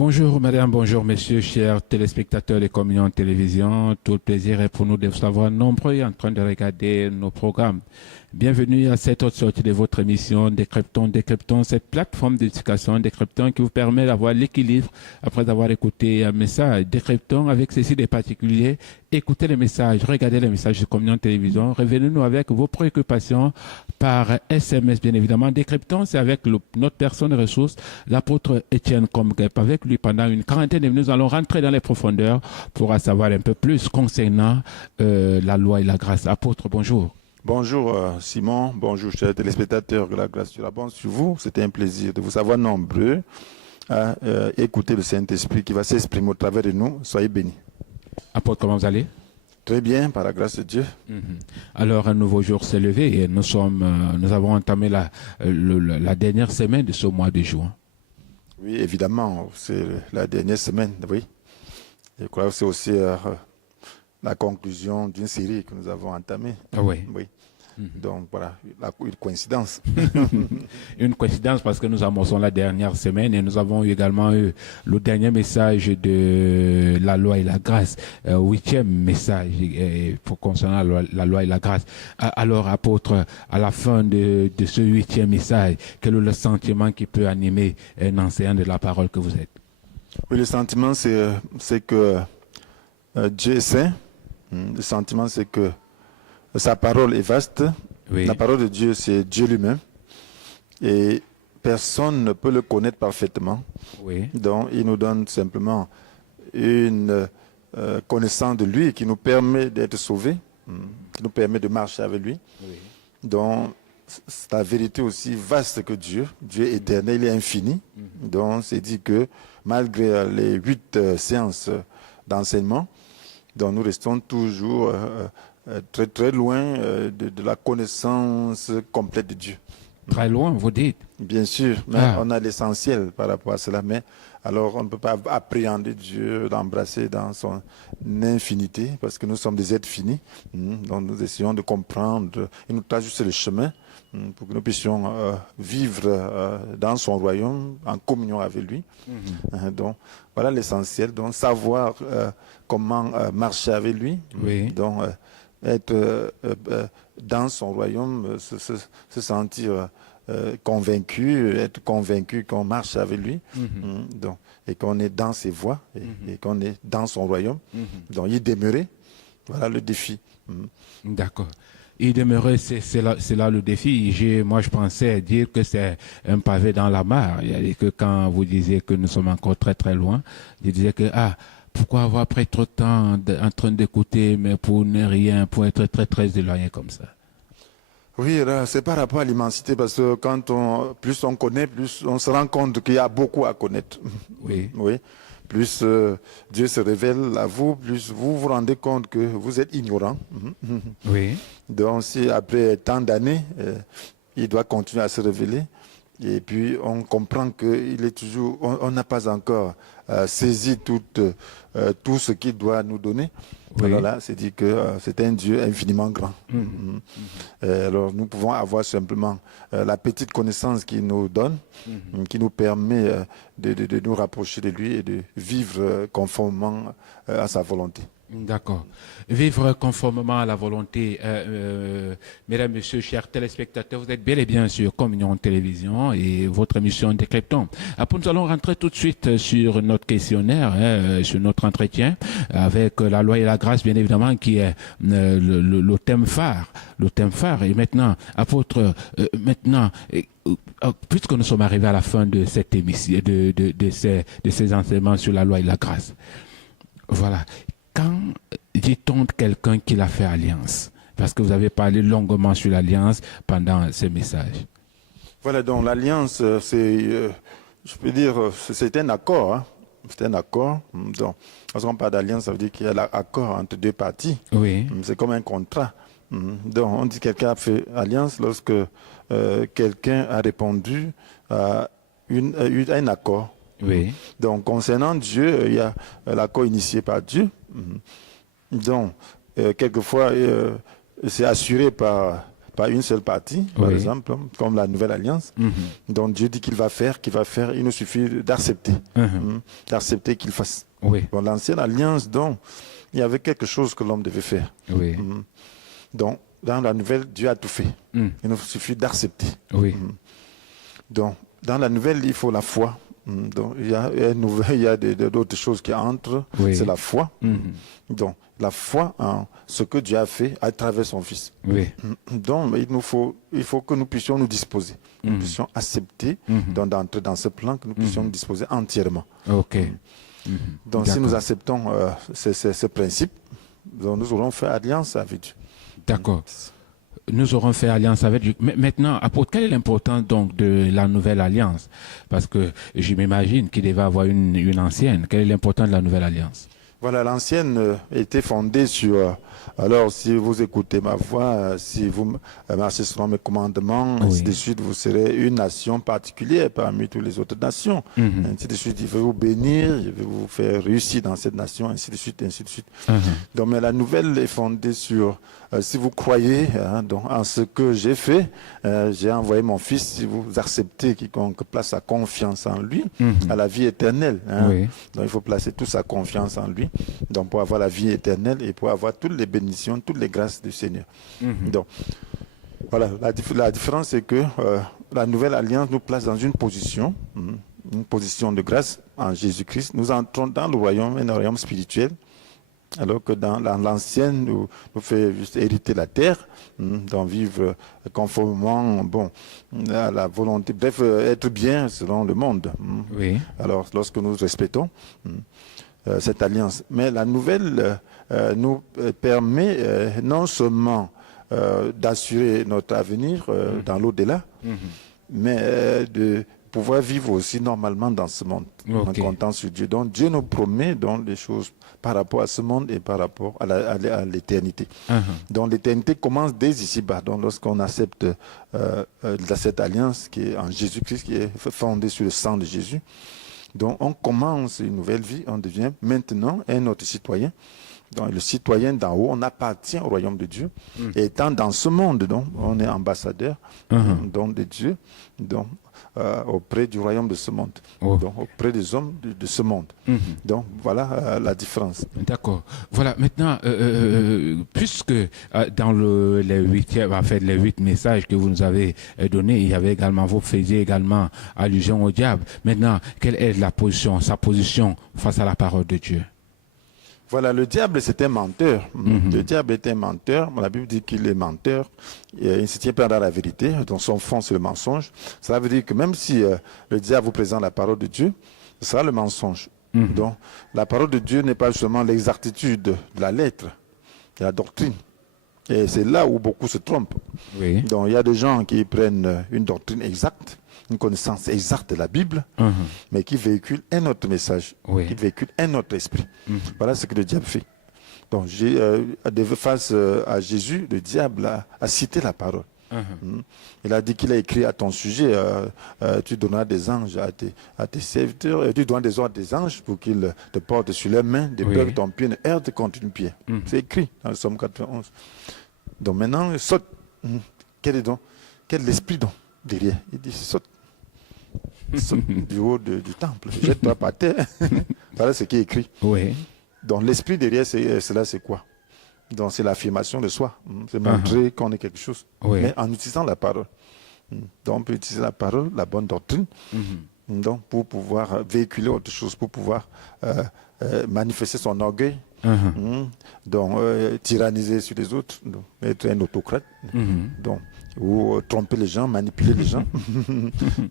Bonjour madame, bonjour messieurs, chers téléspectateurs de Communion Télévision. Tout le plaisir est pour nous de vous savoir nombreux en train de regarder nos programmes. Bienvenue à cette autre sortie de votre émission Décryptons, cette plateforme d'éducation Décryptons qui vous permet d'avoir l'équilibre après avoir écouté un message. Décryptons avec ceci des particuliers. Écoutez les messages, regardez les messages de Communion Télévision. Revenez-nous avec vos préoccupations par SMS, bien évidemment. Décryptons, c'est avec notre personne de ressources, l'apôtre Étienne Comgep. Avec lui, pendant une quarantaine de minutes, nous allons rentrer dans les profondeurs pour en savoir un peu plus concernant la loi et la grâce. Apôtre, bonjour. Bonjour Simon, bonjour chers téléspectateurs, que la grâce de la bonne sur vous. C'était un plaisir de vous savoir nombreux à écouter le Saint-Esprit qui va s'exprimer au travers de nous. Soyez bénis. Apôtre, comment vous allez? Très bien, par la grâce de Dieu. Alors, un nouveau jour s'est levé et nous avons entamé la dernière semaine de ce mois de juin. Oui, évidemment, c'est la dernière semaine, oui. Je crois que c'est aussi la conclusion d'une série que nous avons entamée. Ah oui. Oui. Donc voilà, une coïncidence. Une coïncidence parce que nous amorçons la dernière semaine et nous avons également eu le dernier message de la loi et la grâce, 8e message pour concernant la loi et la grâce. Alors, apôtre, à la fin de ce 8e message, quel est le sentiment qui peut animer un enseignant de la parole que vous êtes? Oui, le sentiment, c'est que Dieu est saint. Le sentiment, c'est que sa parole est vaste. Oui. La parole de Dieu, c'est Dieu lui-même. Et personne ne peut le connaître parfaitement. Oui. Donc, il nous donne simplement une connaissance de lui qui nous permet d'être sauvés, qui nous permet de marcher avec lui. Oui. Donc, c'est la vérité aussi vaste que Dieu. Dieu est éternel, il est infini. Donc, c'est dit que malgré les 8 séances d'enseignement, donc nous restons toujours très très loin de la connaissance complète de Dieu. Très loin, vous dites? Bien sûr, mais on a l'essentiel par rapport à cela, mais alors on ne peut pas appréhender Dieu, l'embrasser dans son infinité, parce que nous sommes des êtres finis, donc nous essayons de comprendre, il nous trace juste le chemin pour que nous puissions vivre dans son royaume, en communion avec lui. Donc voilà l'essentiel, donc savoir comment marcher avec lui, Oui. donc être dans son royaume, se sentir convaincu, être convaincu qu'on marche avec lui, donc, et qu'on est dans ses voies, et qu'on est dans son royaume, donc y demeurer, voilà le défi. D'accord. Y demeurer, c'est là le défi. Moi, je pensais dire que c'est un pavé dans la mare. Il y a que quand vous disiez que nous sommes encore très très loin, je disais que pourquoi avoir pris trop de temps en train d'écouter, mais pour ne rien, pour être très très éloigné comme ça. Oui, c'est par rapport à l'immensité, parce que plus on connaît, plus on se rend compte qu'il y a beaucoup à connaître. Oui. Oui. Plus Dieu se révèle à vous, plus vous vous rendez compte que vous êtes ignorant. Oui. Donc si après tant d'années, il doit continuer à se révéler, et puis on comprend qu'il est toujours, on n'a pas encore saisi tout ce qu'il doit nous donner. Oui. Alors là, c'est dit que c'est un Dieu infiniment grand. Alors nous pouvons avoir simplement la petite connaissance qu'il nous donne, qui nous permet de nous rapprocher de lui et de vivre conformément à sa volonté. D'accord. Vivre conformément à la volonté. Mesdames, Messieurs, chers téléspectateurs, vous êtes bel et bien sur Communion Télévision et votre émission Décryptons. Après, nous allons rentrer tout de suite sur notre questionnaire, sur notre entretien avec la loi et la grâce, bien évidemment, qui est le thème phare. Le thème phare. Et maintenant, apôtre, puisque nous sommes arrivés à la fin de cette émission, de ces enseignements sur la loi et la grâce, voilà. Quand dit-on de quelqu'un qui a fait alliance? Parce que vous avez parlé longuement sur l'alliance pendant ce message. Voilà, donc l'alliance, je peux dire, c'est un accord. Hein. C'est un accord. Donc, quand on parle d'alliance, ça veut dire qu'il y a l'accord entre deux parties. Oui. C'est comme un contrat. Donc, on dit que quelqu'un a fait alliance lorsque quelqu'un a répondu à un accord. Oui. Donc, concernant Dieu, il y a l'accord initié par Dieu. Donc, quelquefois, c'est assuré par pas une seule partie, par exemple, comme la Nouvelle Alliance. Donc Dieu dit qu'il va faire, il nous suffit d'accepter, d'accepter qu'il fasse. Dans l'Ancienne Alliance, donc, il y avait quelque chose que l'homme devait faire. Donc, dans la Nouvelle, Dieu a tout fait. Il nous suffit d'accepter. Donc, dans la Nouvelle, il faut la foi. Donc, il y a d'autres choses qui entrent, c'est la foi. Donc, la foi en ce que Dieu a fait à travers son Fils. Donc, il faut que nous puissions nous disposer, nous puissions accepter d'entrer dans ce plan, que nous puissions nous disposer entièrement. Donc, si nous acceptons ce principe, donc nous aurons fait alliance avec Dieu. D'accord. Nous aurons fait alliance avec Dieu. Mais maintenant, apôtre, quelle est l'importance donc de la nouvelle alliance? Parce que je m'imagine qu'il devait avoir une ancienne. Quelle est l'importance de la nouvelle alliance? Voilà, l'ancienne était fondée sur... alors, si vous écoutez ma voix, si vous marchez selon mes commandements, ainsi de suite, vous serez une nation particulière parmi toutes les autres nations. Ainsi de suite, il veut vous bénir, il veut vous faire réussir dans cette nation, ainsi de suite, ainsi de suite. Donc, mais la nouvelle est fondée sur... si vous croyez donc, en ce que j'ai fait, j'ai envoyé mon Fils, si vous acceptez quiconque place sa confiance en lui, à la vie éternelle. Donc, il faut placer toute sa confiance en lui, donc pour avoir la vie éternelle et pour avoir toutes les bénédictions, toutes les grâces du Seigneur. Donc, voilà, la différence c'est que la nouvelle alliance nous place dans une position de grâce en Jésus-Christ. Nous entrons dans le royaume, un royaume spirituel, alors que dans l'ancienne, nous fait juste hériter la terre, d'en vivre conformément à la volonté, bref, être bien selon le monde. Alors, lorsque nous respectons cette alliance. Mais la nouvelle nous permet non seulement d'assurer notre avenir dans l'au-delà, mais de pouvoir vivre aussi normalement dans ce monde, en comptant sur Dieu. Donc Dieu nous promet donc des choses par rapport à ce monde et par rapport à l'éternité. Donc l'éternité commence dès ici-bas. Donc lorsqu'on accepte cette alliance qui est en Jésus-Christ, qui est fondée sur le sang de Jésus, donc on commence une nouvelle vie, on devient maintenant un autre citoyen. Donc le citoyen d'en haut, on appartient au royaume de Dieu. Et étant dans ce monde, donc, on est ambassadeur donc, de Dieu, donc, auprès du royaume de ce monde, donc auprès des hommes de ce monde. Donc voilà la différence. D'accord. Voilà, maintenant, puisque dans les 8 messages que vous nous avez donnés, il y avait également, vous faisiez également allusion au diable. Maintenant, quelle est sa position face à la parole de Dieu? Voilà, le diable, c'est un menteur. Le diable est un menteur. La Bible dit qu'il est menteur. Il ne se tient pas dans la vérité. Donc, son fond, c'est le mensonge. Cela veut dire que même si le diable vous présente la parole de Dieu, ce sera le mensonge. Donc, la parole de Dieu n'est pas seulement l'exactitude de la lettre, de la doctrine. Et c'est là où beaucoup se trompent. Donc, il y a des gens qui prennent une doctrine exacte, une connaissance exacte de la Bible, mais qui véhicule un autre message, qui véhicule un autre esprit. Voilà ce que le diable fait. Donc, face à Jésus, le diable a cité la parole. Il a dit qu'il a écrit à ton sujet, tu donneras des anges à tes serviteurs, tu donneras des ordres des anges pour qu'ils te portent sur leurs mains, de peur que ton pied ne heurte contre une pierre. C'est écrit dans le Psaume 91. Donc maintenant, saute. Quel est l'esprit donc derrière? Il dit, saute du haut du temple, jette-toi par terre. Voilà ce qui est écrit. Donc l'esprit derrière cela, c'est quoi? Donc c'est l'affirmation de soi. C'est montrer qu'on est quelque chose. Mais en utilisant la parole. Donc on peut utiliser la parole, la bonne doctrine, donc pour pouvoir véhiculer autre chose, pour pouvoir manifester son orgueil, donc tyranniser sur les autres, donc, être un autocrate, donc, ou tromper les gens, manipuler les gens,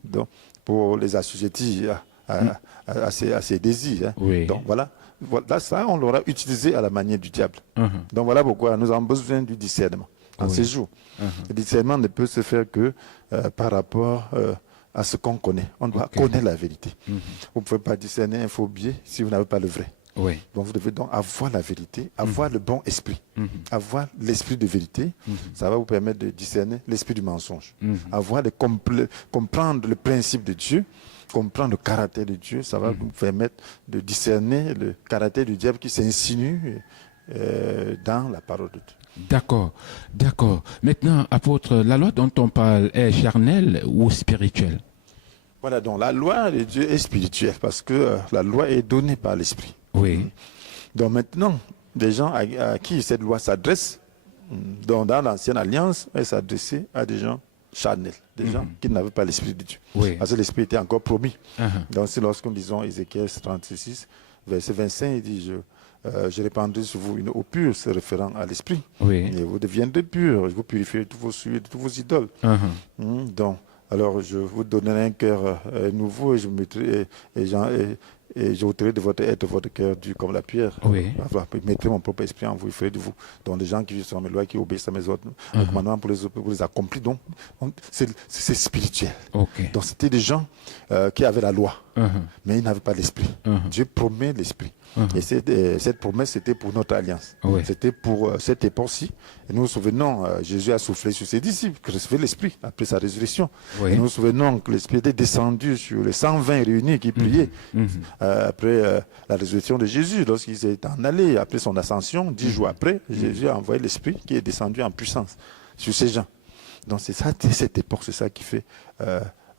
donc, pour les assujettir à ses désirs. Donc voilà, ça on l'aura utilisé à la manière du diable. Donc voilà pourquoi nous avons besoin du discernement en ces jours. Le discernement ne peut se faire que par rapport à ce qu'on connaît. On doit connaître la vérité. Vous ne pouvez pas discerner un faux biais si vous n'avez pas le vrai. Donc vous devez donc avoir la vérité, avoir le bon esprit, avoir l'esprit de vérité. Ça va vous permettre de discerner l'esprit du mensonge, comprendre le principe de Dieu, comprendre le caractère de Dieu. Ça va vous permettre de discerner le caractère du diable qui s'insinue dans la parole de Dieu. D'accord, d'accord. Maintenant, apôtre, la loi dont on parle est charnelle ou spirituelle? Voilà, donc la loi de Dieu est spirituelle parce que la loi est donnée par l'Esprit. Oui. Donc maintenant, des gens à qui cette loi s'adresse, dans l'ancienne alliance, elle s'adressait à des gens charnels, des gens qui n'avaient pas l'Esprit de Dieu. Oui. Parce que l'Esprit était encore promis. Uh-huh. Donc c'est lorsque nous lisons Ézéchiel 36, verset 25, il dit, je répandrai sur vous une eau pure, se référant à l'Esprit. Oui. Et vous deviendrez purs, je vous purifierai de tous vos souillures, de tous vos idoles. Donc, alors je vous donnerai un cœur nouveau et je mettrai et j'ôterai de votre être votre cœur dur comme la pierre. Oui. Je mettrai mon propre esprit en vous, il ferai de vous. Donc des gens qui vivent selon mes lois, qui obéissent à mes ordres, mes commandements pour les accomplir. Donc c'est spirituel. Ok. Donc c'était des gens qui avaient la loi, mais ils n'avaient pas l'esprit. Dieu promet l'esprit. Et cette promesse, c'était pour notre alliance. Oui. C'était pour cette époque-ci. Et nous nous souvenons, Jésus a soufflé sur ses disciples, qui recevaient l'esprit après sa résurrection. Oui. Et nous nous souvenons que l'esprit était descendu sur les 120 réunis qui priaient après la résurrection de Jésus. Lorsqu'ils étaient en allés, après son ascension, 10 jours après, Jésus a envoyé l'esprit qui est descendu en puissance sur ces gens. Donc c'est ça, cette époque, c'est ça qui fait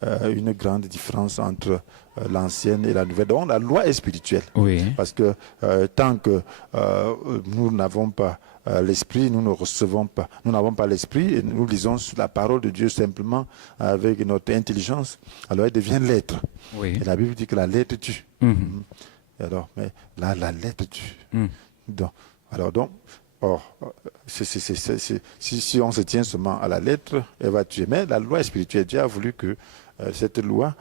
une grande différence entre l'ancienne et la nouvelle. Donc la loi est spirituelle. Oui. Parce que tant que nous n'avons pas l'esprit, nous ne recevons pas. Nous n'avons pas l'esprit et nous lisons la parole de Dieu simplement avec notre intelligence. Alors elle devient lettre. Oui. Et la Bible dit que la lettre tue. Alors, mais là, la lettre tue. Donc, alors donc, si on se tient seulement à la lettre, elle va tuer. Mais la loi est spirituelle. Dieu a voulu que cette loi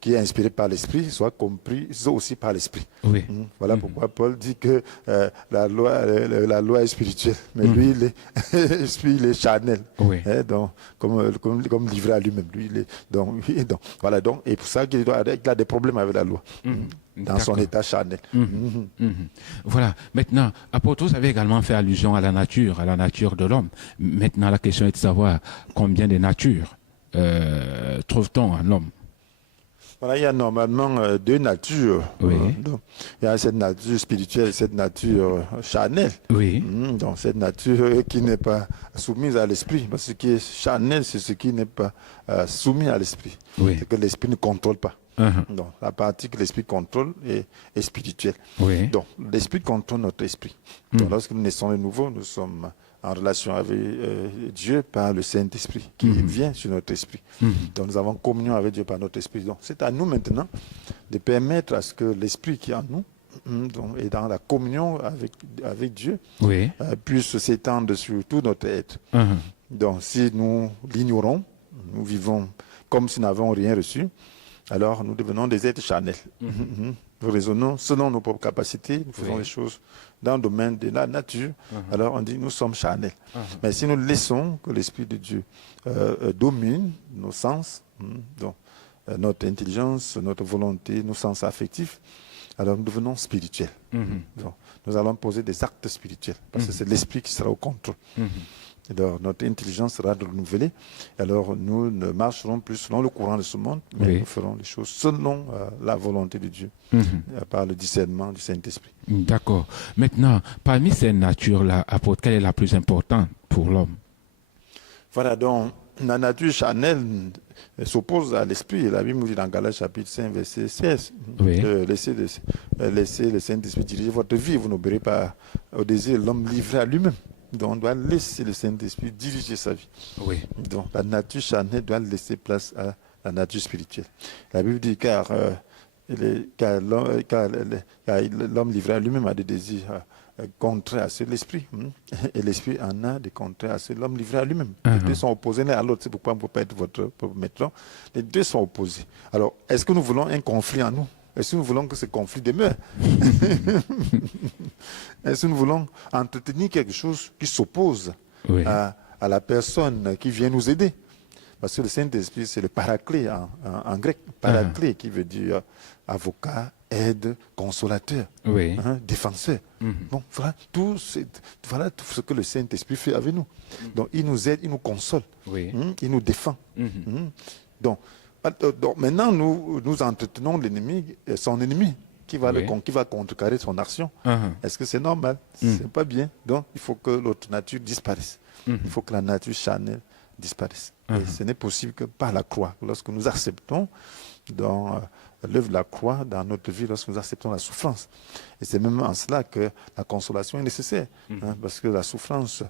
qui est inspirée par l'esprit soit comprise aussi par l'esprit. Oui. Voilà pourquoi Paul dit que la loi est spirituelle, mais lui, il est charnel. Oui. Donc, comme livré à lui-même. Lui, voilà, donc, et pour ça qu'il a des problèmes avec la loi. Dans son état charnel. Voilà. Maintenant, apôtre, vous avez également fait allusion à la nature de l'homme. Maintenant, la question est de savoir combien de natures trouve-t-on en l'homme? Voilà, il y a normalement deux natures. Oui. Donc, il y a cette nature spirituelle et cette nature charnelle. Oui. Donc cette nature qui n'est pas soumise à l'esprit. Parce que ce qui est charnel, c'est ce qui n'est pas soumis à l'esprit. Oui. C'est que l'esprit ne contrôle pas. Donc la partie que l'esprit contrôle est spirituelle. Oui. Donc l'esprit contrôle notre esprit. Donc lorsque nous naissons de nouveau, nous sommes en relation avec Dieu par le Saint-Esprit qui vient sur notre esprit. Donc nous avons communion avec Dieu par notre esprit. Donc c'est à nous maintenant de permettre à ce que l'esprit qui est en nous et dans la communion avec Dieu Oui. puisse s'étendre sur tout notre être. Donc si nous l'ignorons, nous vivons comme si nous n'avions rien reçu, alors nous devenons des êtres charnels. Nous raisonnons selon nos propres capacités, nous faisons les choses dans le domaine de la nature. Alors on dit nous sommes charnels. Mais si nous laissons que l'Esprit de Dieu domine nos sens, donc, notre intelligence, notre volonté, nos sens affectifs, alors nous devenons spirituels. Donc, nous allons poser des actes spirituels parce que c'est l'Esprit qui sera au contrôle. Alors, notre intelligence sera renouvelée. Alors, nous ne marcherons plus selon le courant de ce monde, mais nous ferons les choses selon la volonté de Dieu, par le discernement du Saint-Esprit. D'accord. Maintenant, parmi ces natures-là, apôtre, quelle est la plus importante pour l'homme? Voilà, donc, la nature charnelle s'oppose à l'esprit. La Bible nous dit dans Galates chapitre 5, verset 16, laissez le Saint-Esprit diriger votre vie, vous n'obéirez pas au désir de l'homme livré à lui-même. Donc on doit laisser le Saint-Esprit diriger sa vie. Oui. Donc la nature charnelle doit laisser place à la nature spirituelle. La Bible dit car l'homme livré à lui-même a des désirs contraires à ceux de l'esprit. Et l'esprit en a des contraires à ceux de l'homme livré à lui-même. Les deux sont opposés l'un à l'autre. C'est pourquoi on ne peut pas être votre propre maître. Les deux sont opposés. Alors, est-ce que nous voulons un conflit en nous? Est-ce que nous voulons que ce conflit demeure? Est-ce que nous voulons entretenir quelque chose qui s'oppose à la personne qui vient nous aider? Parce que le Saint-Esprit, c'est le paraclet en grec. Paraclet qui veut dire avocat, aide, consolateur, défenseur. Bon, voilà tout ce que le Saint-Esprit fait avec nous. Donc, il nous aide, il nous console, il nous défend. Donc, maintenant, nous entretenons l'ennemi, son ennemi. qui va contrecarrer son action. Est-ce que c'est normal? C'est pas bien. Donc, il faut que l'autre nature disparaisse. Il faut que la nature charnelle disparaisse. Et ce n'est possible que par la croix. Lorsque nous acceptons dans l'œuvre de la croix dans notre vie, lorsque nous acceptons la souffrance. Et c'est même en cela que la consolation est nécessaire. Parce que la souffrance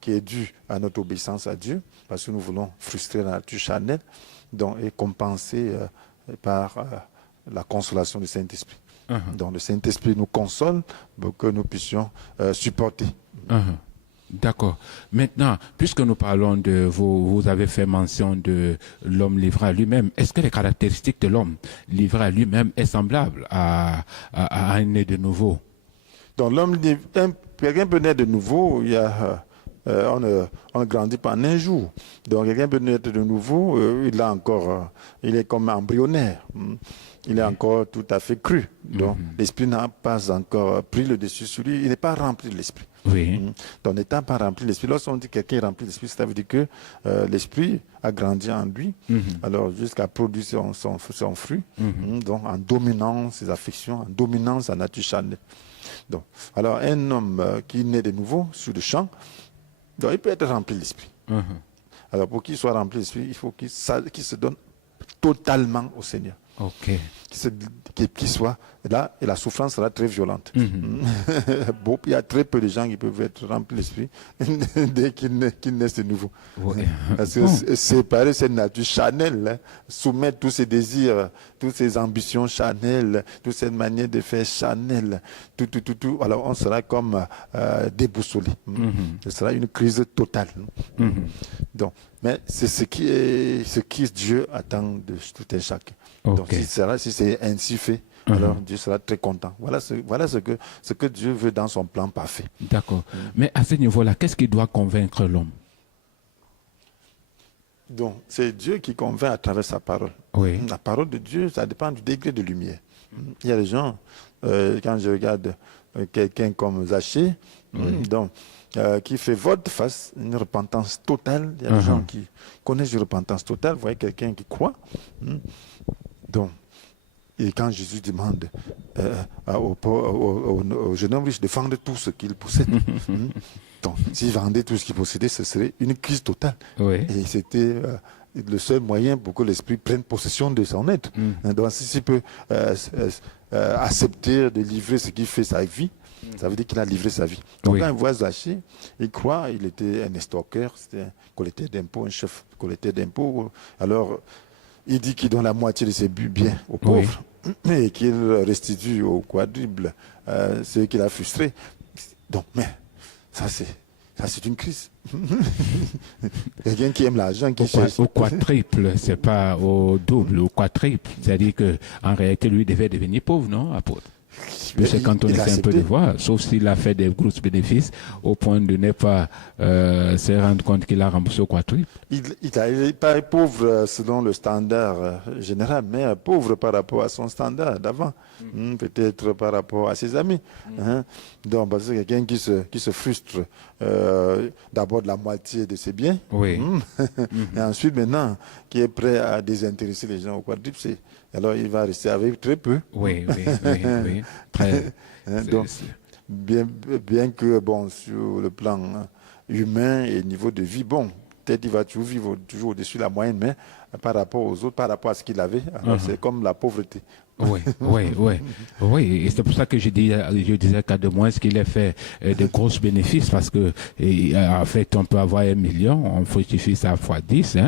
qui est due à notre obéissance à Dieu, parce que nous voulons frustrer la nature charnelle, donc, est compensée par la consolation du Saint-Esprit. Donc le Saint-Esprit nous console pour que nous puissions supporter. D'accord. Maintenant, puisque nous parlons de vous avez fait mention de l'homme livré à lui-même. Est-ce que les caractéristiques de l'homme livré à lui-même est semblable à un né de nouveau? Donc quelqu'un peut naître de nouveau, on ne grandit pas en un jour. Donc quelqu'un peut naître de nouveau, il est comme embryonnaire. Il est encore tout à fait cru. Donc l'esprit n'a pas encore pris le dessus sur lui, il n'est pas rempli de l'esprit. Donc n'étant pas rempli de l'esprit, lorsqu'on dit que quelqu'un est rempli de l'esprit, ça veut dire que l'esprit a grandi en lui, alors jusqu'à produire son fruit, donc en dominant ses affections, en dominant sa nature charnelle. Donc, alors un homme qui naît de nouveau sur le champ, donc il peut être rempli de l'esprit. Alors pour qu'il soit rempli de l'esprit, il faut qu'il se donne totalement au Seigneur. Qu'il soit là, et la souffrance sera très violente. Il y a très peu de gens qui peuvent être remplis d'esprit dès qu'ils naissent de nouveau. Parce que séparer cette nature charnelle, soumettre tous ces désirs, toutes ces ambitions charnelles, toute cette manière de faire charnelle, tout, alors on sera comme déboussolé. Ce sera une crise totale. Donc, mais c'est ce qui Dieu attend de tout un chacun. Donc si c'est ainsi fait, alors Dieu sera très content. Voilà ce que Dieu veut dans son plan parfait. D'accord. Mais à ce niveau-là, qu'est-ce qui doit convaincre l'homme? Donc c'est Dieu qui convainc à travers sa parole. La parole de Dieu, ça dépend du degré de lumière. Il y a des gens, quand je regarde quelqu'un comme Zachée, qui fait volte face à une repentance totale. Il y a des gens qui connaissent une repentance totale. Vous voyez quelqu'un qui croit. Donc, et quand Jésus demande au jeune homme riche de vendre tout ce qu'il possède, donc s'il vendait tout ce qu'il possédait, ce serait une crise totale. Et c'était le seul moyen pour que l'esprit prenne possession de son être. Donc, s'il peut accepter de livrer ce qui fait sa vie, ça veut dire qu'il a livré sa vie. Donc quand il voit Zachée, il croit, il était un estorqueur, c'était un collecteur d'impôts, un chef collecteur d'impôts. Alors, il dit qu'il donne la moitié de ses biens aux pauvres et qu'il restitue au quadruple ce qu'il a frustré. Donc, mais ça c'est une crise. Quelqu'un qui aime l'argent, qui cherche. Au quadruple, c'est pas au double, au quadruple. C'est-à-dire qu'en réalité, lui devait devenir pauvre, non, apôtre? C'est quand on essaie un peu de voir, sauf s'il a fait des gros bénéfices au point de ne pas se rendre compte qu'il a remboursé au quadruple. Il n'est pas pauvre selon le standard général, mais pauvre par rapport à son standard d'avant, peut-être par rapport à ses amis. Donc, parce que quelqu'un qui se frustre d'abord de la moitié de ses biens, et ensuite maintenant qui est prêt à désintéresser les gens au quadruple, alors il va rester avec très peu. Oui. Très, donc, bien que, bon, sur le plan humain et niveau de vie, bon, peut-être il va toujours vivre au-dessus de la moyenne, mais par rapport aux autres, par rapport à ce qu'il avait, alors c'est comme la pauvreté. Oui, et c'est pour ça que je disais qu'à de moins qu'il ait fait de gros bénéfices, parce que en fait on peut avoir 1 million, on fructifie ça fois 10,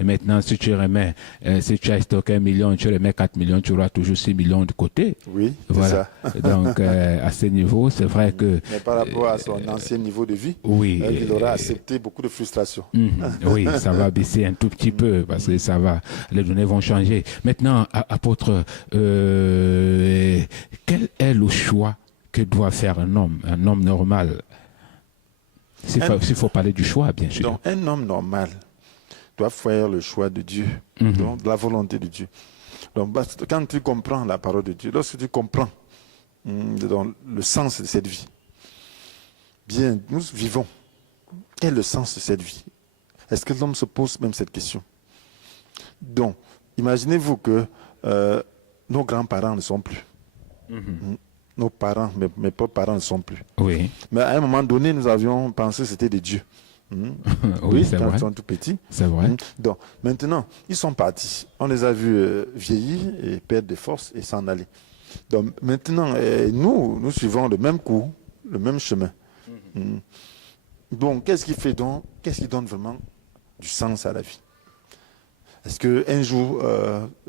et maintenant si tu as stocké 1 million, tu remets 4 millions, tu auras toujours 6 millions de côté. Oui, voilà. C'est ça. Donc à ce niveau, c'est vrai que... Mais par rapport à son ancien niveau de vie, il aura accepté beaucoup de frustration. Oui, ça va baisser un tout petit peu, parce que ça va, les données vont changer. Maintenant, apôtre, quel est le choix que doit faire un homme normal? S'il faut parler du choix, bien sûr. Donc, un homme normal doit faire le choix de Dieu, donc de la volonté de Dieu. Donc, quand tu comprends la parole de Dieu, lorsque tu comprends le sens de cette vie, bien, nous vivons. Quel est le sens de cette vie? Est-ce que l'homme se pose même cette question? Donc, imaginez-vous que nos grands-parents ne sont plus. Nos parents, mes propres parents ne sont plus. Oui. Mais à un moment donné, nous avions pensé que c'était des dieux. Oui, c'est quand vrai. ils sont tout petits. C'est vrai. Donc, maintenant, ils sont partis. On les a vus vieillir et perdre des forces et s'en aller. Donc, maintenant, nous suivons le même cours, le même chemin. Donc, qu'est-ce qui fait donc, qu'est-ce qui donne vraiment du sens à la vie? Est-ce qu'un jour,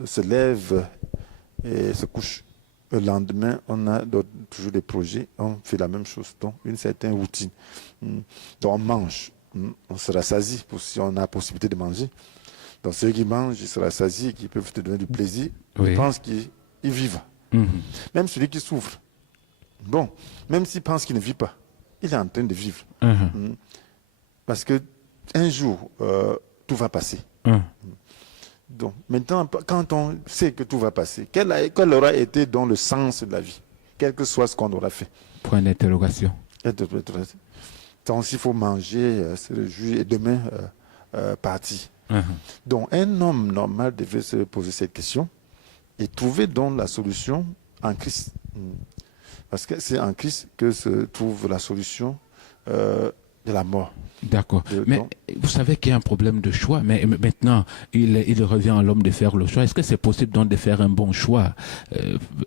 se lève et se couche? Le lendemain, on a toujours des projets, on fait la même chose, donc une certaine routine. Donc, on mange. On se rassasie si on a la possibilité de manger. Donc ceux qui mangent, ils se rassasient, qui peuvent te donner du plaisir, ils pensent qu'ils vivent. Même celui qui souffre, bon, même s'il pense qu'il ne vit pas, il est en train de vivre. Parce que un jour, tout va passer. Donc maintenant, quand on sait que tout va passer, quel aura été dans le sens de la vie, quel que soit ce qu'on aura fait? Point d'interrogation. Donc s'il faut manger, se réjouir et demain partir. Donc un homme normal devait se poser cette question et trouver donc la solution en Christ. Parce que c'est en Christ que se trouve la solution de la mort. D'accord. Mais vous savez qu'il y a un problème de choix. Mais maintenant, il revient à l'homme de faire le choix. Est-ce que c'est possible donc de faire un bon choix?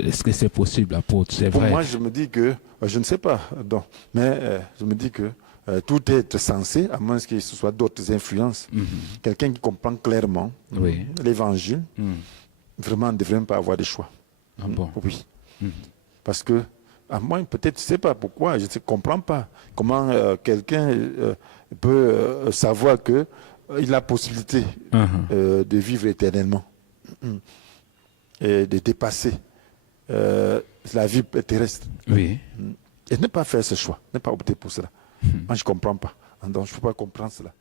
Est-ce que c'est possible, apôtre? C'est vrai. Moi, je me dis que, je ne sais pas, donc, mais je me dis que tout est censé, à moins que ce soit d'autres influences. Quelqu'un qui comprend clairement l'évangile, vraiment ne devrait même pas avoir de choix. Ah bon? Oui. Parce que, à moins, peut-être, je ne sais pas pourquoi, je ne comprends pas comment quelqu'un peut savoir qu'il a la possibilité de vivre éternellement et de dépasser la vie terrestre. Oui. Et ne pas faire ce choix, ne pas opter pour cela. Moi, je ne comprends pas. Donc, je ne peux pas comprendre cela.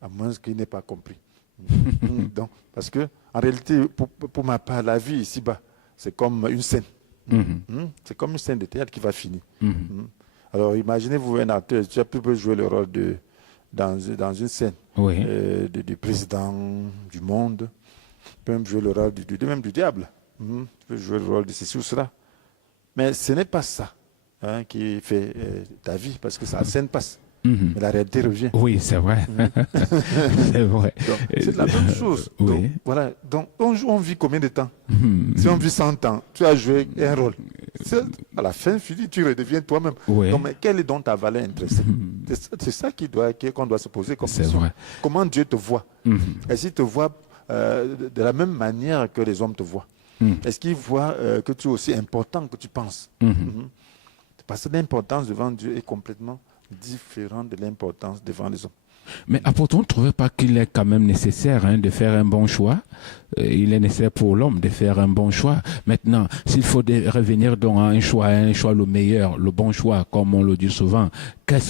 À moins qu'il n'ait pas compris. Donc, parce que, en réalité, pour ma part, la vie ici-bas, c'est comme une scène. C'est comme une scène de théâtre qui va finir. Alors, imaginez-vous un acteur, tu as pu jouer le rôle dans une scène du président du monde. Tu peux même jouer le rôle même du diable. Tu peux jouer le rôle de ceci ou cela. Mais ce n'est pas ça qui fait ta vie, parce que la scène passe. Mais la réalité revient. Oui, c'est vrai. C'est vrai. C'est la même chose. Donc, voilà. Donc, on vit combien de temps? Si on vit 100 ans, tu as joué un rôle. À la fin, tu redeviens toi-même. Donc, mais quelle est donc ta valeur intrinsèque? C'est ça qu'on doit se poser comme question. Vrai. Comment Dieu te voit? Est-ce qu'il te voit de la même manière que les hommes te voient? Est-ce qu'il voit que tu es aussi important que tu penses? Parce que l'importance devant Dieu est complètement différente de l'importance devant les hommes. Mais apôtre, on ne trouvait pas qu'il est quand même nécessaire de faire un bon choix? Il est nécessaire pour l'homme de faire un bon choix. Maintenant, s'il faut revenir donc à un choix le meilleur, le bon choix, comme on le dit souvent, quel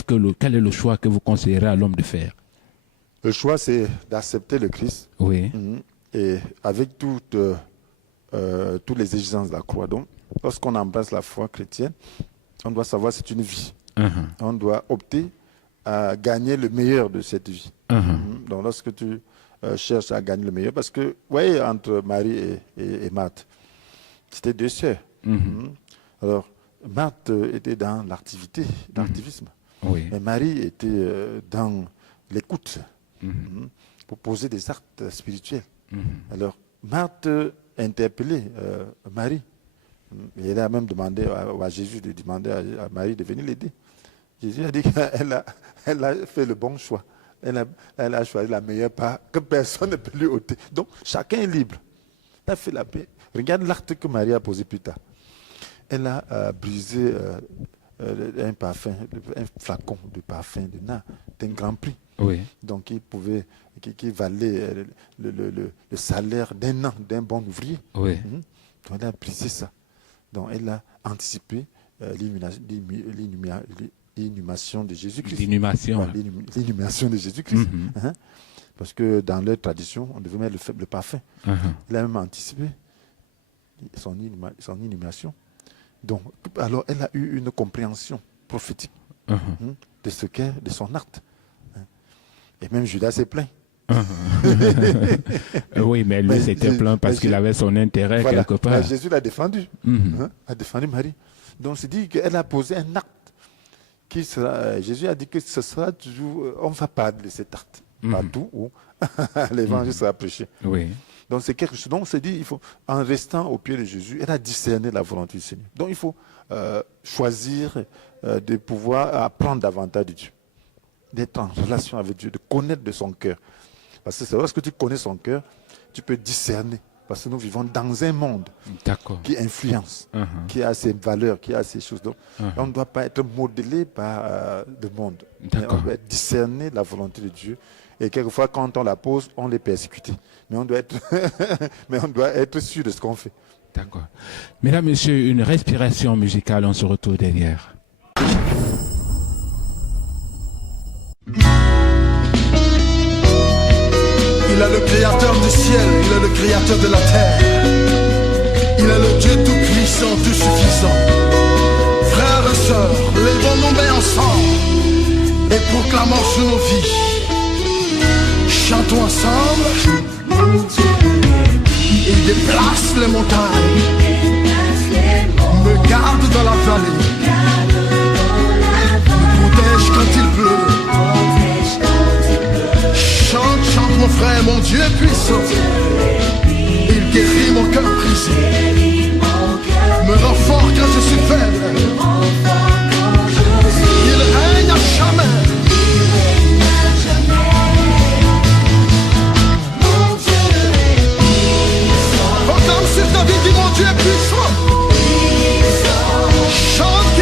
est le choix que vous conseillerez à l'homme de faire? Le choix, c'est d'accepter le Christ. Oui. Et avec toutes les exigences de la croix. Donc, lorsqu'on embrasse la foi chrétienne, on doit savoir que c'est une vie. On doit opter à gagner le meilleur de cette vie. Donc, lorsque tu cherches à gagner le meilleur, parce que, vous voyez, entre Marie et Marthe, c'était deux sœurs. Alors, Marthe était dans l'activisme. Mais Marie était dans l'écoute, pour poser des actes spirituels. Alors, Marthe interpellait Marie. Et elle a même demandé à Jésus de demander à Marie de venir l'aider. Jésus a dit qu'elle a fait le bon choix. Elle a choisi la meilleure part que personne ne peut lui ôter. Donc, chacun est libre. Elle a fait la paix. Regarde l'acte que Marie a posé plus tard. Elle a brisé un flacon de parfum de nard d'un grand prix. Donc, qui valait le salaire d'un an d'un bon ouvrier. Donc, elle a brisé ça. Donc, elle a anticipé l'inhumation de Jésus-Christ. L'inhumation de Jésus-Christ. Parce que dans leur tradition, on devait mettre le parfum. Elle a même anticipé son inhumation. Donc, alors, elle a eu une compréhension prophétique de son acte. Et même Judas s'est plaint. Oui, mais lui s'était plaint parce qu'il avait son intérêt quelque part. Jésus l'a défendu, a défendu Marie. Donc c'est dit qu'elle a posé un acte qui sera. Jésus a dit que ce sera toujours. On ne va pas de cet acte partout où l'évangile sera prêché. Oui. Donc c'est quelque chose. Donc c'est dit, il faut, en restant au pied de Jésus, elle a discerné la volonté du Seigneur. Donc il faut choisir de pouvoir apprendre davantage de Dieu, d'être en relation avec Dieu, de connaître de son cœur. Parce que c'est lorsque tu connais son cœur, tu peux discerner. Parce que nous vivons dans un monde qui influence, qui a ses valeurs, qui a ses choses. Donc, on ne doit pas être modelé par le monde. On doit discerner la volonté de Dieu. Et quelquefois, quand on la pose, on les persécute. Mais on doit être, mais on doit être sûr de ce qu'on fait. D'accord. Mesdames, Messieurs, une respiration musicale, on se retrouve derrière. Il est le créateur du ciel, il est le créateur de la terre. Il est le Dieu tout-puissant, tout-suffisant. Frères et sœurs, levons nos mains ensemble et proclamons sur nos vies. Chantons ensemble. Il déplace les montagnes, me garde dans la vallée, me protège quand il pleut. Chante, chante mon frère, mon Dieu est puissant. Il guérit mon cœur brisé, me rend fort quand je suis faible. Il règne à jamais. Proclame sur ta vie, dis mon Dieu est puissant. Chante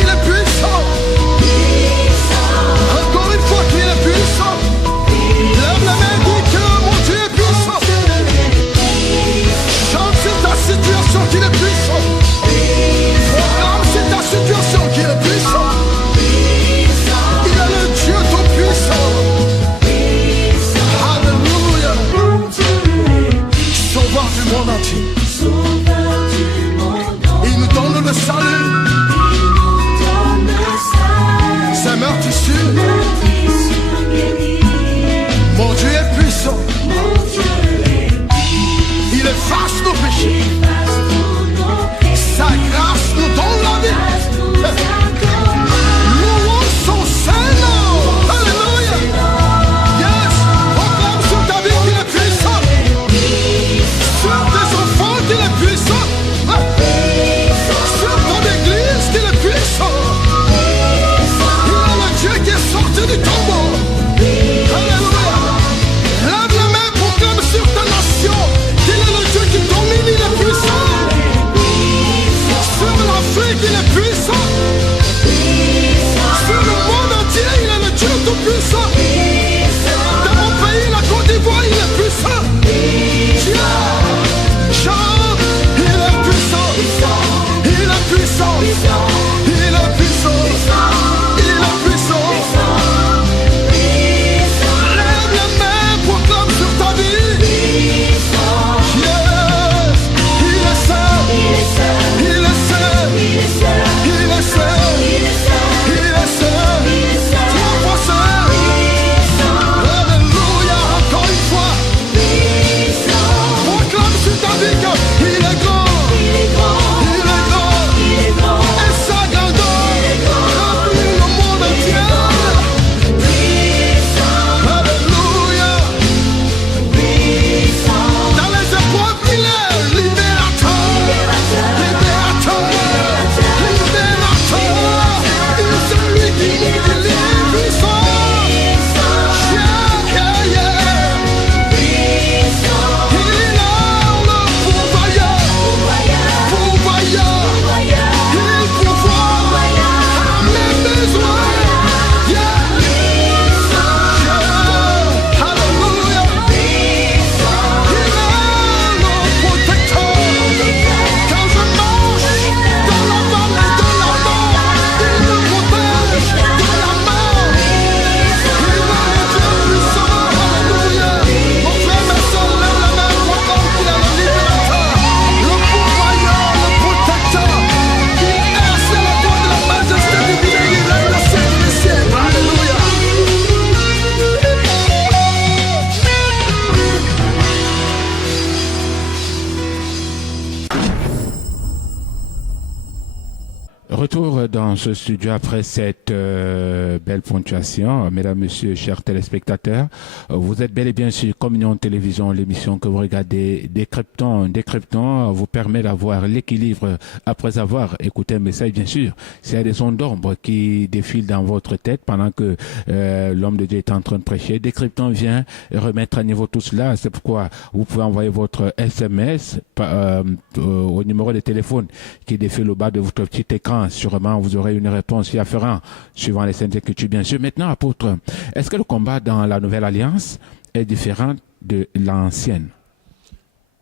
retour dans ce studio après cette belle ponctuation. Mesdames, Messieurs, chers téléspectateurs, vous êtes bel et bien sur Communion Télévision, l'émission que vous regardez. Décryptant vous permet d'avoir l'équilibre après avoir écouté un message, bien sûr. S'il y a des ondes d'ombre qui défilent dans votre tête pendant que l'homme de Dieu est en train de prêcher, Décryptant vient remettre à niveau tout cela. C'est pourquoi vous pouvez envoyer votre SMS au numéro de téléphone qui défile au bas de votre petit écran. Sûrement, vous aurez une réponse y afférente, suivant les Saintes Écritures, bien sûr. Maintenant, apôtre, est-ce que le combat dans la Nouvelle Alliance est différent de l'ancienne?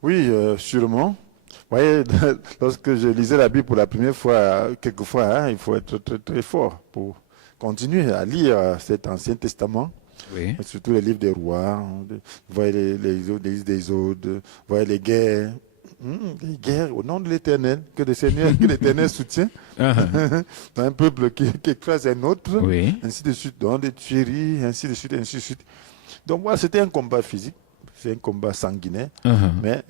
Oui, sûrement. Vous voyez, lorsque je lisais la Bible pour la première fois, quelquefois, il faut être très, très fort pour continuer à lire cet Ancien Testament. Oui. Surtout les livres des rois, vous voyez les livres des Odes, vous voyez les guerres. Les guerres au nom de l'Éternel, que l'Éternel soutient. Un peuple qui écrase un autre, Oui. ainsi de suite, dans des tueries, ainsi de suite, ainsi de suite. Donc voilà, c'était un combat physique, c'est un combat sanguinaire, mais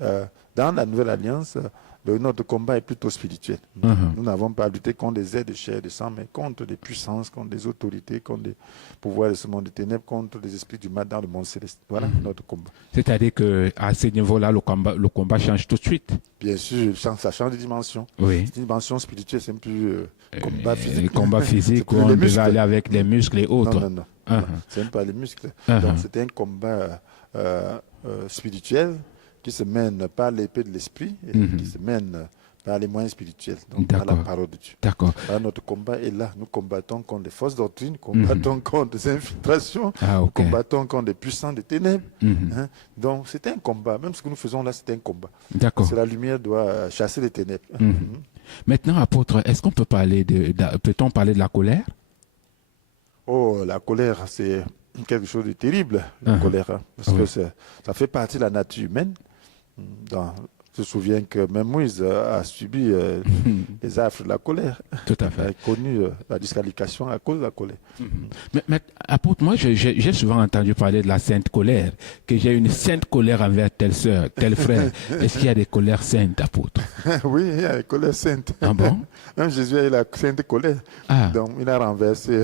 dans la Nouvelle Alliance, notre combat est plutôt spirituel. Nous n'avons pas à lutter contre des êtres de chair et de sang, mais contre des puissances, contre des autorités, contre des pouvoirs de ce monde de ténèbres, contre des esprits du mal dans le monde céleste. Voilà notre combat. C'est-à-dire qu'à ce niveau-là, le combat change tout de suite. Bien sûr, ça change de dimension. Oui. C'est une dimension spirituelle, c'est plus combat physique. Le combat physique, où on devait aller avec les muscles et autres. Non. C'est même pas les muscles. Donc c'était un combat spirituel qui se mène par l'épée de l'esprit et qui se mène par les moyens spirituels, donc par la parole de Dieu. D'accord. Alors, notre combat est là. Nous combattons contre les fausses doctrines, combattons contre des infiltrations, combattons contre des puissants des ténèbres. Donc c'est un combat. Même ce que nous faisons là, c'est un combat. D'accord. Parce que la lumière doit chasser les ténèbres. Maintenant, apôtre, est-ce qu'on peut parler peut-on parler de la colère? Oh, la colère, c'est quelque chose de terrible, la colère, parce que ça fait partie de la nature humaine. Je me souviens que même Moïse a subi les affres de la colère. Tout à fait. Il a connu la disqualification à cause de la colère. Mais apôtre, moi, j'ai souvent entendu parler de la sainte colère, que j'ai une sainte colère envers telle sœur, tel frère. Est-ce qu'il y a des colères saintes, apôtre? Oui, il y a des colères saintes. Ah bon? Même Jésus a eu la sainte colère. Donc, il a renversé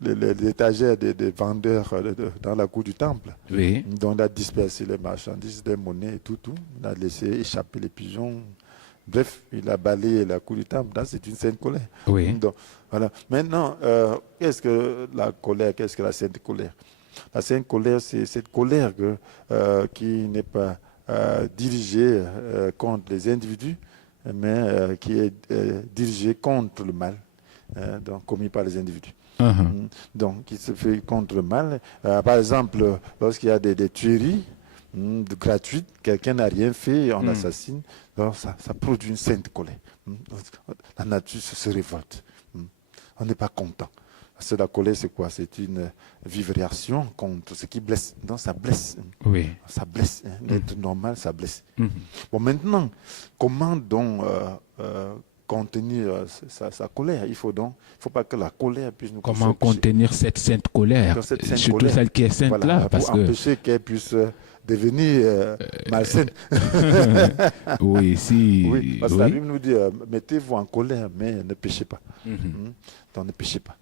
les étagères des vendeurs dans la cour du temple. Oui. Donc, il a dispersé les marchandises, les monnaies et tout. Il a laissé échapper les pigeons. Bref, il a balayé la cour du temple. C'est une sainte colère. Oui. Donc, voilà. Maintenant, qu'est-ce que la colère? Qu'est-ce que la sainte colère? La sainte colère, c'est cette colère qui n'est pas dirigée contre les individus, mais qui est dirigée contre le mal, donc commis par les individus. Donc, qui se fait contre le mal. Par exemple, lorsqu'il y a des tueries gratuites, quelqu'un n'a rien fait, on assassine, donc ça produit une sainte colère. La nature se révolte. On n'est pas content. Parce que la colère, c'est quoi? C'est une vive réaction contre ce qui blesse. Donc, ça blesse. Oui. Ça blesse. L'être normal, ça blesse. Bon, maintenant, comment donc contenir sa colère? Il faut pas que la colère puisse nous Comment contenir cette sainte colère, surtout celle qui est sainte, voilà, là, pour empêcher qu'elle puisse devenir malsaine. Oui, si. Oui, parce que la Bible nous dit mettez-vous en colère, mais ne péchez pas. Donc ne péchez pas.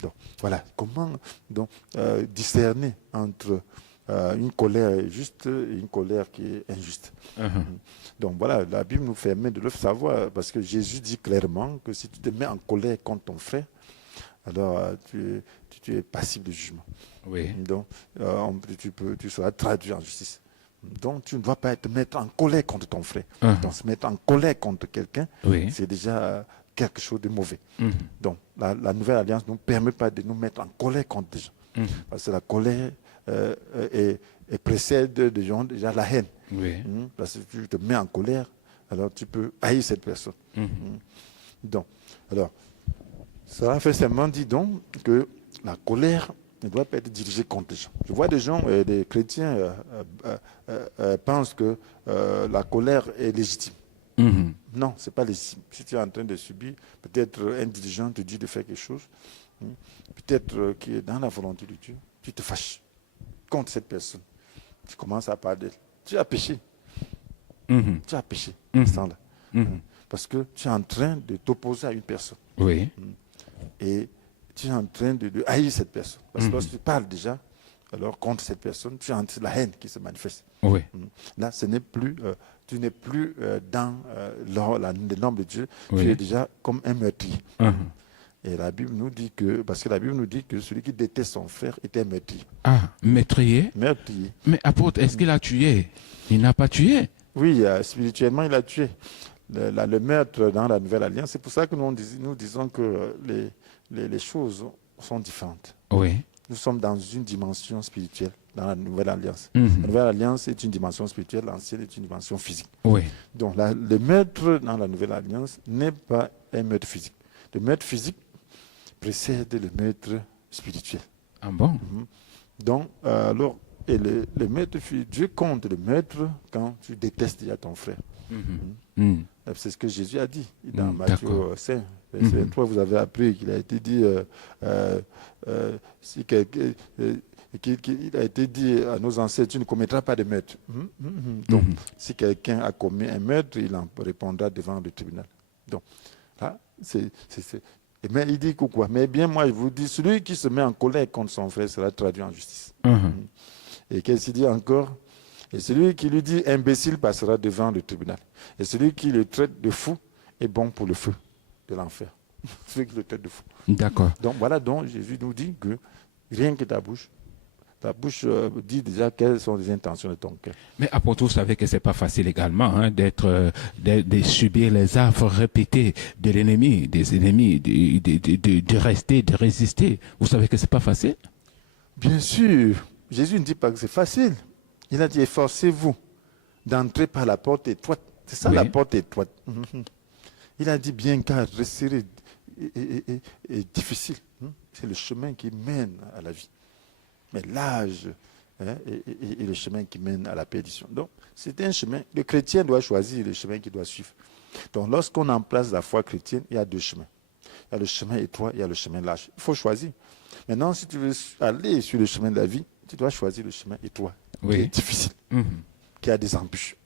Donc voilà, comment donc discerner entre une colère juste et une colère qui est injuste. Donc voilà, la Bible nous permet de le savoir, parce que Jésus dit clairement que si tu te mets en colère contre ton frère, alors tu es passible de jugement. Oui. Donc tu seras traduit en justice. Donc tu ne dois pas te mettre en colère contre ton frère. Donc se mettre en colère contre quelqu'un, c'est déjà quelque chose de mauvais. Donc la nouvelle alliance ne nous permet pas de nous mettre en colère contre des gens. Parce que la colère précède des gens déjà la haine. Parce que tu te mets en colère, alors tu peux haïr cette personne. Donc, alors, ça fait seulement dit donc que la colère ne doit pas être dirigée contre les gens. Je vois des gens, des chrétiens pensent que la colère est légitime. Non, ce n'est pas légitime. Si tu es en train de subir, peut-être un dirigeant te dit de faire quelque chose, peut-être qui est dans la volonté de Dieu, tu te fâches contre cette personne. Tu commences à parler. Tu as péché. Tu as péché, ce temps-là. parce que tu es en train de t'opposer à une personne. Oui. Et tu es en train de haïr cette personne. Parce que lorsque tu parles déjà alors contre cette personne, tu as la haine qui se manifeste. Oui. Là, ce n'est plus, tu n'es plus dans le nom de Dieu, Oui. tu es déjà comme un meurtrier. Et la Bible nous dit que, parce que la Bible nous dit que celui qui déteste son frère était un meurtrier. Ah, meurtrier. Meurtrier. Mais apôtre, est-ce qu'il a tué? Il n'a pas tué. Oui, spirituellement, il a tué. Le meurtre dans la Nouvelle Alliance, c'est pour ça que nous disons que les choses sont différentes. Oui. Nous sommes dans une dimension spirituelle dans la Nouvelle Alliance. Mhm. La Nouvelle Alliance est une dimension spirituelle, l'Ancienne est une dimension physique. Oui. Donc le meurtre dans la Nouvelle Alliance n'est pas un meurtre physique. Le meurtre physique précède le meurtre spirituel. Ah bon? Donc, alors, et le meurtre, Dieu compte le meurtre quand tu détestes déjà ton frère. C'est ce que Jésus a dit dans Matthieu 5. Verset 23, vous avez appris qu'il a été dit, il a été dit à nos ancêtres, tu ne commettras pas de meurtre. Donc, si quelqu'un a commis un meurtre, il en répondra devant le tribunal. Donc, là, mais il dit quoi? Mais bien, moi, je vous dis, celui qui se met en colère contre son frère sera traduit en justice. Et qu'est-ce qu'il dit encore? Et celui qui lui dit imbécile passera devant le tribunal. Et celui qui le traite de fou est bon pour le feu de l'enfer. Celui qui le traite de fou. D'accord. Donc voilà, donc Jésus nous dit que rien que ta bouche dit déjà quelles sont les intentions de ton cœur. Mais apôtre, vous savez que c'est pas facile également de subir les affres répétées de l'ennemi, des ennemis, de rester, de résister. Vous savez que c'est pas facile? Bien sûr. Jésus ne dit pas que c'est facile. Il a dit efforcez-vous d'entrer par la porte étroite. C'est ça, oui. La porte étroite. Il a dit bien car resserrer est difficile. C'est le chemin qui mène à la vie. Mais l'âge est le chemin qui mène à la perdition. Donc, c'est un chemin. Le chrétien doit choisir le chemin qu'il doit suivre. Donc, lorsqu'on en place la foi chrétienne, il y a deux chemins. Il y a le chemin étroit, il y a le chemin large. Il faut choisir. Maintenant, si tu veux aller sur le chemin de la vie, tu dois choisir le chemin étroit, qui est difficile, qui a des embûches.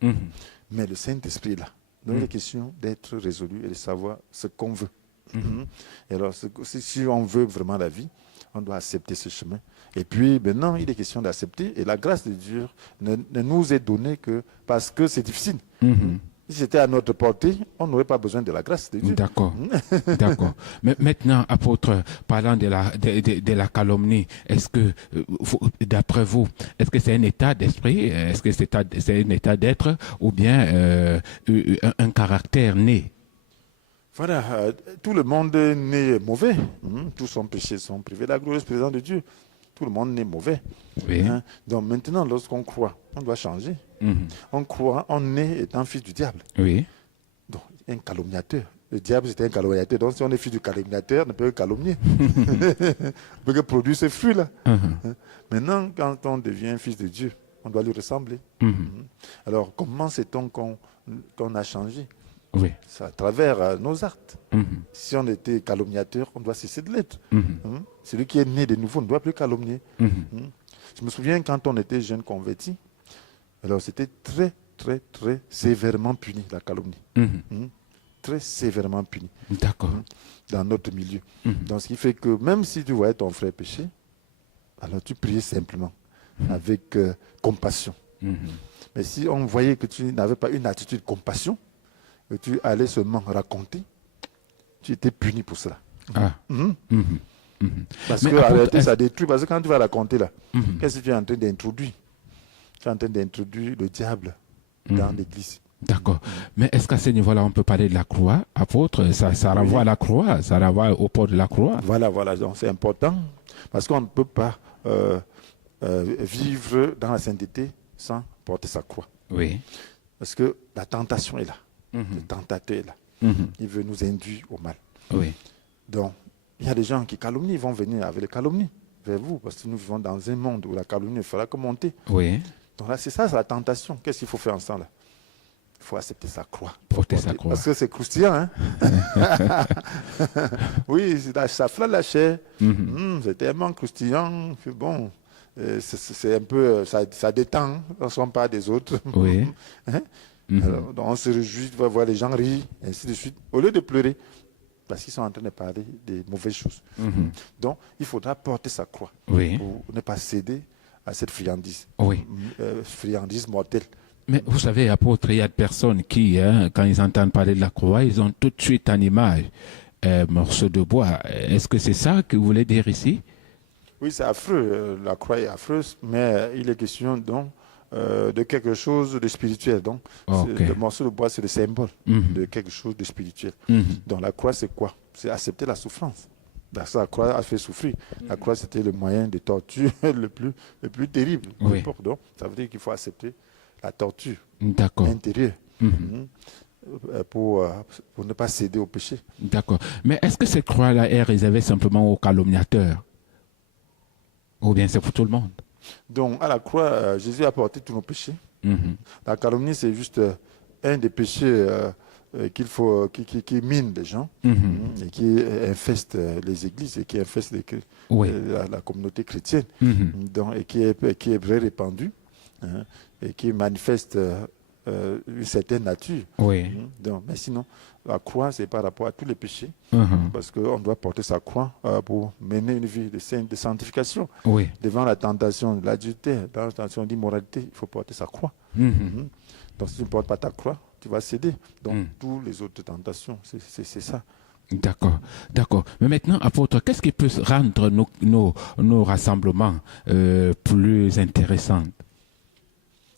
Mais le Saint-Esprit est là. Donc, il est question d'être résolu et de savoir ce qu'on veut. Et alors, si on veut vraiment la vie, on doit accepter ce chemin. Et puis, maintenant, il est question d'accepter. Et la grâce de Dieu ne nous est donnée que parce que c'est difficile. Si c'était à notre portée, on n'aurait pas besoin de la grâce de Dieu. D'accord. D'accord. Mais maintenant, apôtre, parlant de la calomnie, est-ce que, d'après vous, est-ce que c'est un état d'esprit, est-ce que c'est un état d'être, ou bien un caractère né? Voilà, tout le monde n'est mauvais. Tous sont péchés, sont privés de la glorieuse présence de Dieu. Tout le monde n'est mauvais. Oui. Donc maintenant, lorsqu'on croit, on doit changer. On croit, on est étant fils du diable. Oui. Donc, un calomniateur. Le diable, c'était un calomniateur. Donc, si on est fils du calomniateur, on ne peut que calomnier. On peut que produire ces fruits-là. Maintenant, quand on devient fils de Dieu, on doit lui ressembler. Alors, comment sait-on qu'on a changé? Oui. C'est à travers nos actes. Si on était calomniateur, on doit cesser de l'être. Celui qui est né de nouveau ne doit plus calomnier. Je me souviens quand on était jeune converti, alors c'était très, très, très sévèrement puni, la calomnie. Très sévèrement puni. D'accord. Dans notre milieu. Donc ce qui fait que même si tu voyais ton frère pécher, alors tu priais simplement, avec compassion. Mais si on voyait que tu n'avais pas une attitude de compassion, que tu allais seulement raconter, tu étais puni pour cela. Parce que en réalité, ça détruit. Parce que quand tu vas raconter là, qu'est-ce que tu es en train d'introduire? Tu es en train d'introduire le diable dans l'église. D'accord. Mais est-ce qu'à ce niveau-là, on peut parler de la croix, apôtre? Ça renvoie à la croix, ça renvoie au port de la croix. Voilà. Donc c'est important. Parce qu'on ne peut pas vivre dans la sainteté sans porter sa croix. Oui. Parce que la tentation est là. Le tentateur est là. Il veut nous induire au mal. Oui. Donc, il y a des gens qui calomnient, ils vont venir avec les calomnies vers vous, parce que nous vivons dans un monde où la calomnie ne fera que monter. Oui. Donc là, c'est ça, c'est la tentation. Qu'est-ce qu'il faut faire ensemble là? Il faut accepter sa croix. Porter sa croix. Parce que c'est croustillant, hein? Oui, ça flatte la chair. C'est tellement croustillant. Bon, c'est un peu, ça détend, on ne sent pas des autres. Oui. Alors, donc on se réjouit de voir les gens rire, et ainsi de suite, au lieu de pleurer, parce qu'ils sont en train de parler des mauvaises choses. Donc, il faudra porter sa croix pour ne pas céder à cette friandise, friandise mortelle. Mais vous savez, apôtre, il y a des personnes qui, quand ils entendent parler de la croix, ils ont tout de suite en image un morceau de bois. Est-ce que c'est ça que vous voulez dire ici? Oui, c'est affreux. La croix est affreuse, mais il est question donc de quelque chose de spirituel. Donc, le morceau de bois, c'est le symbole de quelque chose de spirituel. Donc, la croix, c'est quoi? C'est accepter la souffrance. La croix a fait souffrir. La croix, c'était le moyen de torture le plus terrible. Donc, ça veut dire qu'il faut accepter la torture intérieure pour ne pas céder au péché. D'accord. Mais est-ce que cette croix-là est réservée simplement aux calomniateurs? Ou bien c'est pour tout le monde? Donc, à la croix, Jésus a porté tous nos péchés. La calomnie, c'est juste un des péchés qui mine les gens et qui infeste les églises et qui infeste la communauté chrétienne. Donc, et qui est très répandu et qui manifeste une certaine nature. Donc, mais sinon, la croix, c'est par rapport à tous les péchés, parce qu'on doit porter sa croix pour mener une vie de sanctification. Devant la tentation de l'adultère, dans la tentation de l'immoralité, il faut porter sa croix. Donc, si tu ne portes pas ta croix, tu vas céder. Donc, toutes les autres tentations, c'est ça. D'accord, d'accord. Mais maintenant, apôtre, qu'est-ce qui peut rendre nos rassemblements plus intéressants?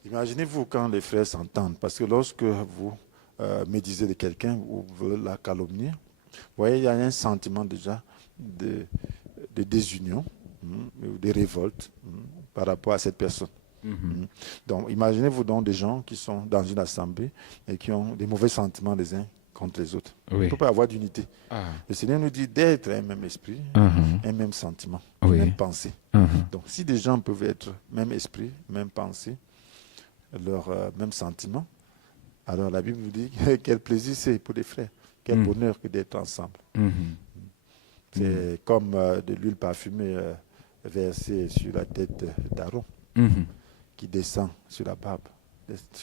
Imaginez-vous quand les frères s'entendent, parce que lorsque vous médisez de quelqu'un ou vous la calomnier, vous voyez, il y a un sentiment déjà de désunion, de révolte par rapport à cette personne. Donc, imaginez-vous donc des gens qui sont dans une assemblée et qui ont des mauvais sentiments les uns contre les autres. Il ne peut pas avoir d'unité. Le Seigneur nous dit d'être un même esprit, un même sentiment, une même pensée. Donc, si des gens peuvent être même esprit, même pensée, leur même sentiment, alors la Bible nous dit quel plaisir c'est pour les frères, quel bonheur que d'être ensemble. C'est comme de l'huile parfumée versée sur la tête d'Aaron qui descend sur la barbe,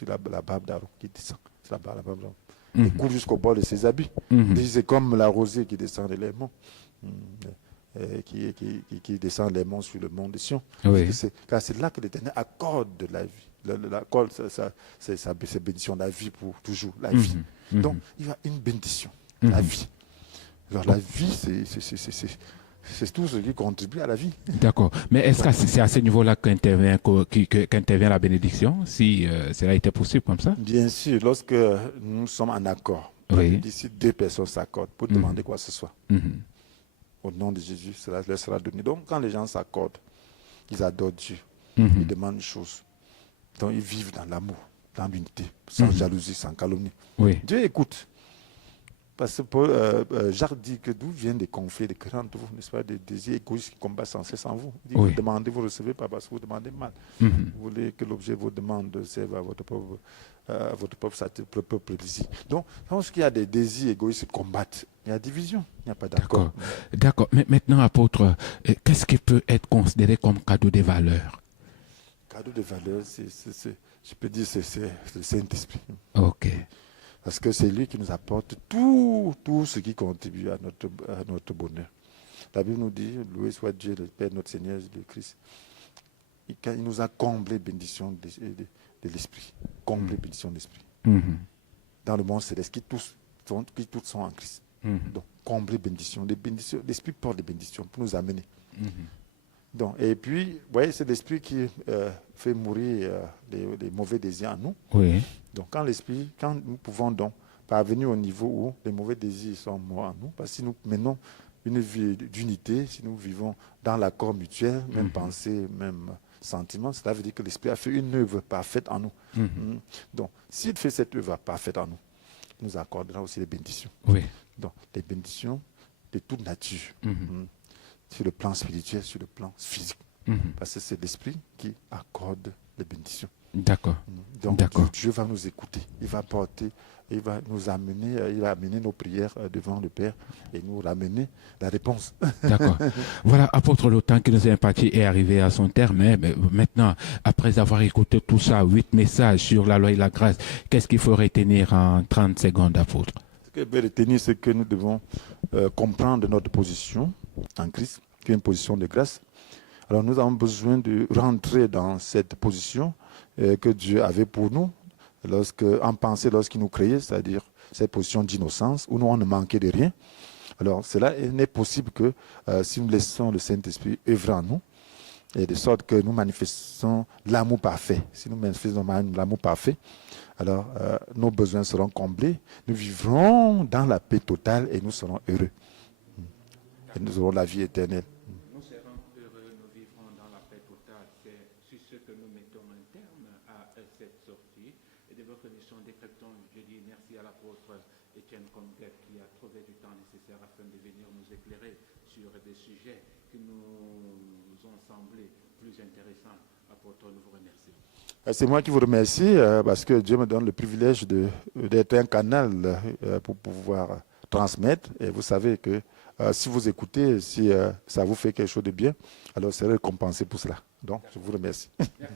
la barbe d'Aaron qui descend sur la barbe d'Aaron et coule jusqu'au bord de ses habits. C'est comme la rosée qui descend de l'aimant. Qui descend les monts sur le mont de Sion. Car c'est là que l'Éternel accorde de la vie. Accorde ses bénédictions, la vie pour toujours, la vie. Donc, il y a une bénédiction, la vie. Alors, la vie, c'est tout ce qui contribue à la vie. D'accord. Mais est-ce que c'est à ce niveau-là qu'intervient la bénédiction, si cela était possible comme ça? Bien sûr, lorsque nous sommes en accord, d'ici deux personnes s'accordent pour demander quoi que ce soit. Au nom de Jésus, cela leur sera donné. Donc, quand les gens s'accordent, ils adorent Dieu, ils demandent une chose. Donc, ils vivent dans l'amour, dans l'unité, sans jalousie, sans calomnie. Dieu écoute. Parce que Jacques dit que d'où viennent des conflits, des querelles entre vous, n'est-ce pas, des désirs égoïstes qui combattent sans cesse en vous. Il dit, vous demandez, vous ne recevez pas parce que vous demandez mal. Vous voulez que l'objet de vos demandes serve à votre propre plaisir. Donc, lorsqu'il y a des désirs égoïstes qui combattent, il y a division, il n'y a pas d'accord. D'accord. Mais maintenant, apôtre, qu'est-ce qui peut être considéré comme cadeau des valeurs? Cadeau des valeurs, je peux dire, c'est le Saint-Esprit. Ok. Parce que c'est lui qui nous apporte tout ce qui contribue à notre bonheur. La Bible nous dit, loué soit Dieu, le Père, notre Seigneur Jésus-Christ. Il nous a comblé bénédiction de l'Esprit. Comblé bénédiction de l'Esprit. Dans le monde céleste, qui tous sont en Christ. Donc, comblé bénédiction. L'Esprit porte des bénédictions pour nous amener. Donc, et puis, vous voyez, c'est l'Esprit qui fait mourir les mauvais désirs en nous. Donc, quand nous pouvons donc parvenir au niveau où les mauvais désirs sont morts en nous, parce que si nous menons une vie d'unité, si nous vivons dans l'accord mutuel, même pensée, même sentiment, cela veut dire que l'Esprit a fait une œuvre parfaite en nous. Donc, s'il fait cette œuvre parfaite en nous, il nous accordera aussi les bénédictions. Donc, les bénédictions de toute nature. Sur le plan spirituel, sur le plan physique. Parce que c'est l'Esprit qui accorde les bénédictions. D'accord. Donc D'accord. Dieu va nous écouter, il va porter, il va nous amener, il va amener nos prières devant le Père et nous ramener la réponse. D'accord. Voilà, apôtre, le temps qui nous est imparti est arrivé à son terme. Mais maintenant, après avoir écouté tout ça, 8 messages sur la loi et la grâce, qu'est-ce qu'il faut retenir en 30 secondes, apôtre? Ce que je veux retenir, c'est que nous devons comprendre notre position en Christ, qui est une position de grâce. Alors nous avons besoin de rentrer dans cette position que Dieu avait pour nous, en pensée lorsqu'il nous créait, c'est-à-dire cette position d'innocence, où nous on ne manquait de rien. Alors cela n'est possible que si nous laissons le Saint-Esprit œuvrer en nous, et de sorte que nous manifestons l'amour parfait. Si nous manifestons l'amour parfait, alors nos besoins seront comblés, nous vivrons dans la paix totale et nous serons heureux. Et nous aurons la vie éternelle. Nous serons heureux, nous vivrons dans la paix totale. C'est sur ce que nous mettons un terme à cette sortie. Et de votre émission Décryptons, je dis merci à l'apôtre Étienne Comguet qui a trouvé du temps nécessaire afin de venir nous éclairer sur des sujets qui nous ont semblé plus intéressants. Apôtre, nous vous remercions. C'est moi qui vous remercie parce que Dieu me donne le privilège d'être un canal pour pouvoir transmettre. Et vous savez que si vous écoutez, si ça vous fait quelque chose de bien, alors serez récompensé pour cela. Donc, je vous remercie. Merci.